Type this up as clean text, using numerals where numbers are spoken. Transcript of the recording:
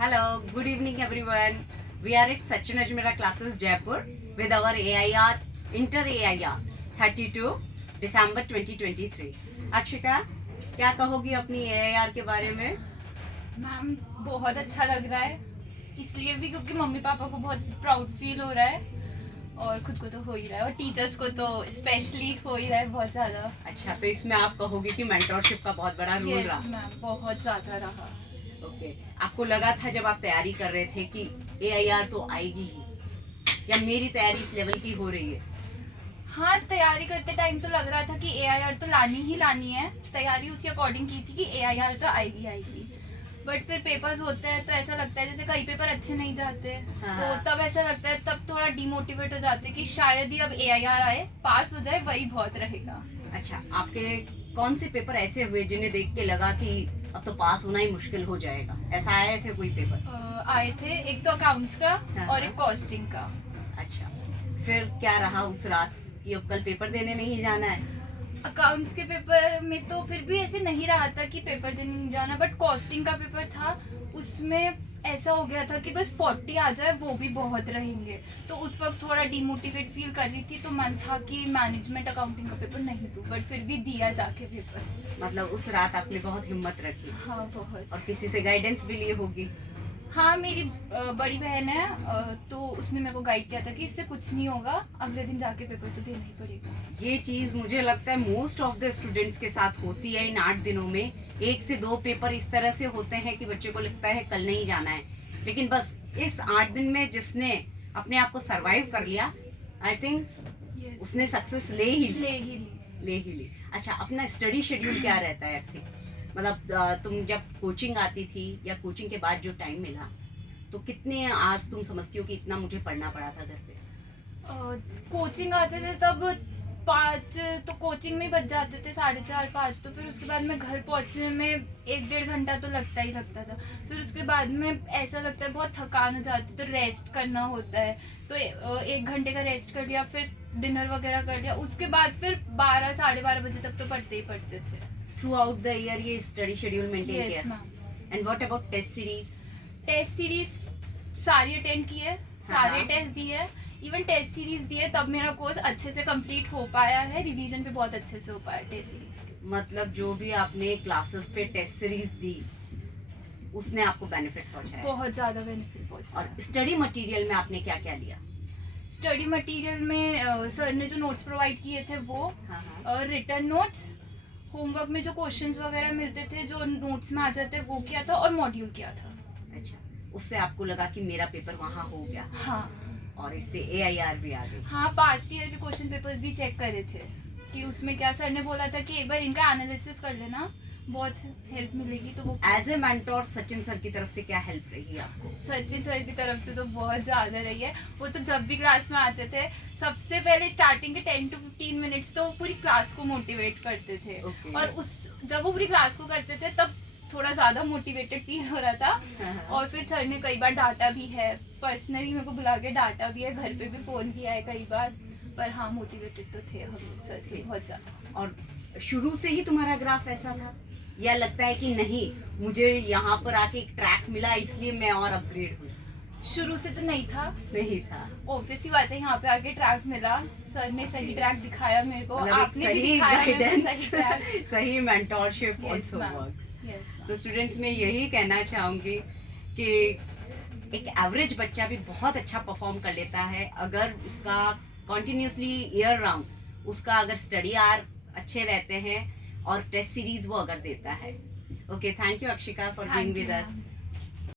Hello, good evening everyone. We are at Sachin Ajmera Classes Jaipur with our AIR Inter AIR 32 December 2023. Akshika, क्या कहोगी अपनी AIR के बारे में? Ma'am बहुत अच्छा लग रहा है, इसलिए भी क्योंकि मम्मी पापा को बहुत प्राउड फील हो रहा है और खुद को तो हो ही रहा है और टीचर्स को तो स्पेशली हो ही रहा है बहुत ज़्यादा। अच्छा, तो इसमें आप कहोगे कि मेंटरशिप का बहुत बड़ा रोल रहा? यस मैम, बहुत ज़्यादा रहा। ओके, आपको लगा था जब आप तैयारी कर रहे थे कि AIR तो आएगी ही, या मेरी तैयारी इस लेवल की हो रही है? हाँ, तैयारी करते टाइम तो लग रहा था कि AIR तो लानी ही लानी है। तैयारी उसी अकॉर्डिंग की थी कि AIR तो आएगी आएगी, बट फिर पेपर्स होते हैं तो ऐसा लगता है जैसे कई पेपर अच्छे नहीं जाते। हाँ। तो तब ऐसा लगता है, तब थोड़ा डिमोटिवेट हो जाते हैं कि शायद ही अब AIR आए, पास हो जाए वही बहुत रहेगा। अच्छा, आपके कौन से पेपर ऐसे हुए जिन्हें देख के लगा कि अब तो पास होना ही मुश्किल हो जाएगा? ऐसा आए थे कोई पेपर? आए थे, एक तो अकाउंट्स का हाँ, और एक कॉस्टिंग का। अच्छा, फिर क्या रहा उस रात कि अब कल पेपर देने नहीं जाना है? अकाउंट्स के पेपर में तो फिर भी ऐसे नहीं रहा था कि पेपर देने नहीं जाना, बट कॉस्टिंग का पेपर था, उसमें ऐसा हो गया था कि बस 40 आ जाए वो भी बहुत रहेंगे। तो उस वक्त थोड़ा डिमोटिवेट फील कर रही थी, तो मन था कि मैनेजमेंट अकाउंटिंग का पेपर नहीं दूं, बट फिर भी दिया जाके पेपर। मतलब उस रात आपने बहुत हिम्मत रखी हाँ बहुत। और किसी से गाइडेंस भी ली होगी? हाँ, मेरी बड़ी बहन है, तो उसने मेरे को गाइड किया था कि इससे कुछ नहीं होगा, अगले दिन जाके पेपर तो देना ही पड़ेगा। ये चीज मुझे लगता है मोस्ट ऑफ द स्टूडेंट्स के साथ होती है। इन 8 दिनों में 1 से 2 पेपर इस तरह से होते हैं कि बच्चे को लगता है कल नहीं जाना है, लेकिन बस इस 8 दिन में जिसने अपने आप को सरवाइव कर लिया, आई थिंक उसने सक्सेस ले ही ली। अच्छा, अपना स्टडी शेड्यूल क्या रहता है अक्सी? मतलब तुम जब कोचिंग आती थी या कोचिंग के बाद जो टाइम मिला, तो कितने आवर्स तुम समझती हो कि इतना मुझे पढ़ना पड़ा था घर पे? कोचिंग आते थे तब 5, तो कोचिंग में बच जाते थे 4:30 5, तो फिर उसके बाद में घर पहुंचने में 1-1.5 घंटा तो लगता ही लगता था। फिर उसके बाद में ऐसा लगता है बहुत थकान हो जाती, तो रेस्ट करना होता है, तो 1 घंटे का रेस्ट कर लिया, फिर डिनर वगैरह कर लिया, उसके बाद फिर 12 12:30 बजे तक तो पढ़ते ही पढ़ते थे। थ्रू आउट द ईयर ये स्टडी शेड्यूल मेंटेन किया? Ma'am. And what about test series? Test series सारी अटेंड की है, सारे टेस्ट दिए, इवन टेस्ट सीरीज दिए, तब मेरा कोर्स अच्छे से कंप्लीट हो पाया है, रिवीजन पे बहुत अच्छे से हो पाया टेस्ट सीरीज के। मतलब जो भी आपने क्लासेस पे टेस्ट सीरीज दी उसने आपको बेनिफिट पहुंचाया? बहुत ज्यादा बेनिफिट पहुंचा। और स्टडी मटेरियल में आपने क्या क्या लिया? स्टडी मटेरियल में सर ने जो नोट्स प्रोवाइड किए थे वो, रिटन नोट्स, होमवर्क में जो क्वेश्चंस वगैरह मिलते थे जो नोट्स में आ जाते वो किया था, और मॉड्यूल किया था। अच्छा, उससे आपको लगा कि मेरा पेपर वहाँ हो गया? हाँ, और इससे AIR भी आ गई? हाँ, पास्ट ईयर के क्वेश्चन पेपर्स भी चेक करे थे कि उसमें क्या, सर ने बोला था कि एक बार इनका एनालिसिस कर लेना, बहुत हेल्प मिलेगी। तो वो as a mentor Sachin sir की तरफ से क्या हेल्प रही आपको? सचिन सर की तरफ से तो बहुत ज्यादा रही है। वो तो जब भी क्लास में आते थे, सबसे पहले स्टार्टिंग के 10 to 15 मिनट्स तो पूरी क्लास को मोटिवेट करते थे। Okay. और जब वो पूरी क्लास को करते थे तब थोड़ा ज्यादा मोटिवेटेड फील हो रहा था। और फिर सर ने कई बार डांटा भी है, पर्सनली मेरे को बुला के डांटा भी है, घर पे भी फोन किया है कई बार, पर हाँ, मोटिवेटेड तो थे हम सर से बहुत ज्यादा। और शुरू से ही तुम्हारा ग्राफ ऐसा था, या लगता है कि नहीं मुझे यहाँ पर आके एक ट्रैक मिला इसलिए मैं और अपग्रेड हुई? शुरू से तो नहीं था। ऑब्वियस ही बात है, यहाँ पे आके ट्रैक मिला, सर ने सही ट्रैक दिखाया मेरे को, मतलब आपने भी दिखाया मेरे को सही ट्रैक। सही मेंटरशिप आल्सो वर्क्स। तो स्टूडेंट्स में यही कहना चाहूंगी कि एक एवरेज बच्चा भी बहुत अच्छा परफॉर्म कर लेता है अगर उसका कंटिन्यूसली ईयर राउंड उसका अगर स्टडी आवर अच्छे रहते हैं और टेस्ट सीरीज वो अगर देता है। Okay, thank you Akshika for being with us.